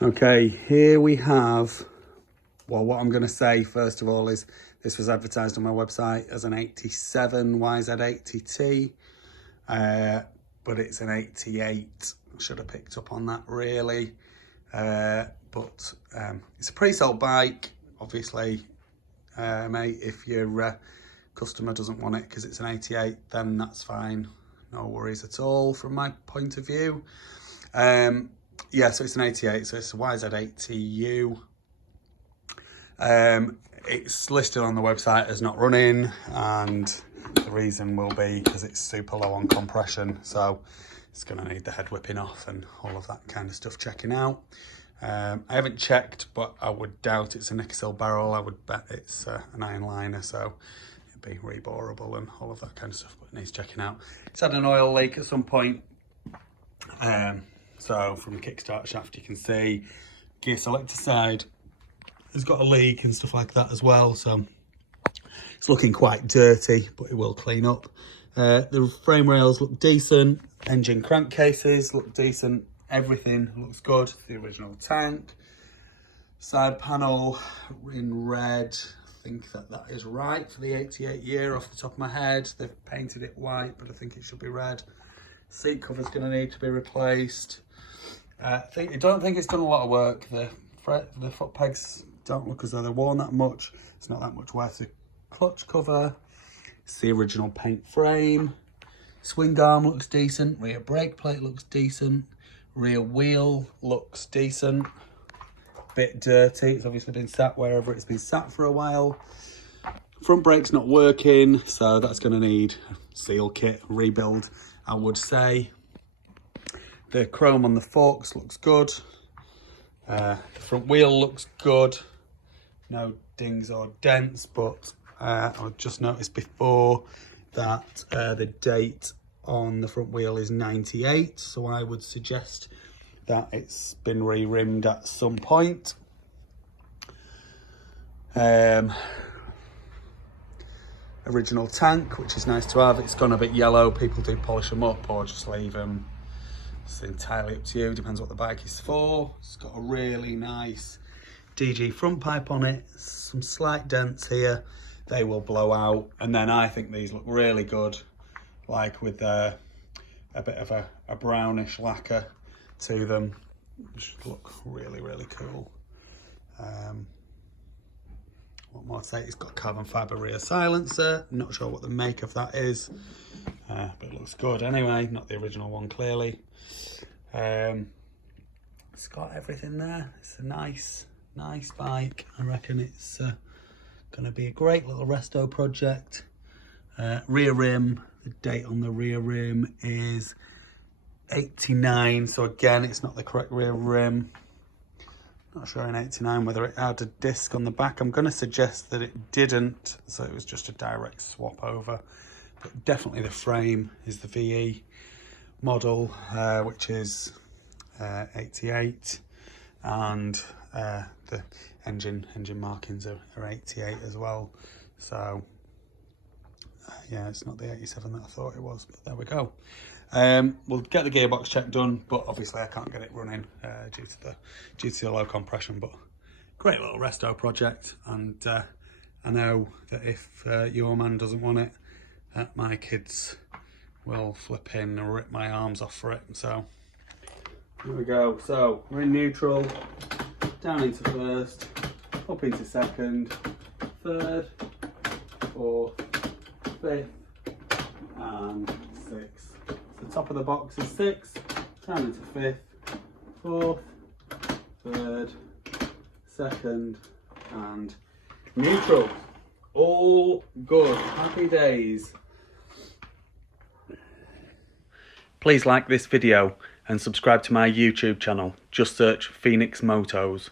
Okay, here we have, well, what I'm going to say first of all is this was advertised on my website as an 87 YZ80T, but it's an 88. Should have picked up on that really, but it's a pre-sold bike. Obviously, mate, if your customer doesn't want it because it's an 88, then that's fine. No worries at all from my point of view. Yeah, so it's an 88, so it's a YZ80u. It's listed on the website as not running, and the reason will be because it's super low on compression, so it's going to need the head whipping off and all of that kind of stuff checking out. I haven't checked, but I would doubt it's a Nickel barrel. I would bet it's an iron liner, so it'd be reborable and all of that kind of stuff, but it needs checking out. It's had an oil leak at some point. So from the kickstart shaft you can see gear selector side has got a leak and stuff like that as well, so it's looking quite dirty, but it will clean up. The frame rails look decent, engine crankcases look decent, everything looks good. The original tank, side panel in red, I think that is right for the 88 year off the top of my head. They've painted it white, but I think it should be red. Seat cover's going to need to be replaced. I don't think it's done a lot of work. The foot pegs don't look as though they're worn that much. It's not that much wear. The clutch cover, it's the original paint frame. Swing arm looks decent. Rear brake plate looks decent. Rear wheel looks decent. Bit dirty. It's obviously been sat wherever it's been sat for a while. Front brake's not working, so that's going to need a seal kit rebuild, I would say. The chrome on the forks looks good. The front wheel looks good. No dings or dents, but I just noticed before that the date on the front wheel is 98, so I would suggest that it's been re-rimmed at some point. Original tank, which is nice to have. It's gone a bit yellow. People do polish them up or just leave them. It's entirely up to you, depends what the bike is for. It's got a really nice DG front pipe on it, some slight dents here, they will blow out, and then I think these look really good, like with a bit of a brownish lacquer to them, which look really, really cool. What more to say? It's got carbon fibre rear silencer, not sure what the make of that is, but it looks good anyway, not the original one clearly. It's got everything there. It's a nice bike. I reckon it's going to be a great little resto project. Rear rim, the date on the rear rim is 89, so again it's not the correct rear rim. Not sure in 89 whether it had a disc on the back. I'm going to suggest that it didn't, so it was just a direct swap over, but definitely the frame is the VE model, which is 88, and the engine markings are 88 as well, so yeah, it's not the 87 that I thought it was, but there we go. We'll get the gearbox check done, but obviously I can't get it running due to the low compression, but great little resto project, and I know that if your man doesn't want it, my kids will flip in and rip my arms off for it. So here we go. So we're in neutral, down into first, up into second, third, fourth, fifth, and sixth. The top of the box is 6, down into 5th, 4th, 3rd, 2nd, and neutral. All good. Happy days. Please like this video and subscribe to my YouTube channel. Just search Phoenix Motos.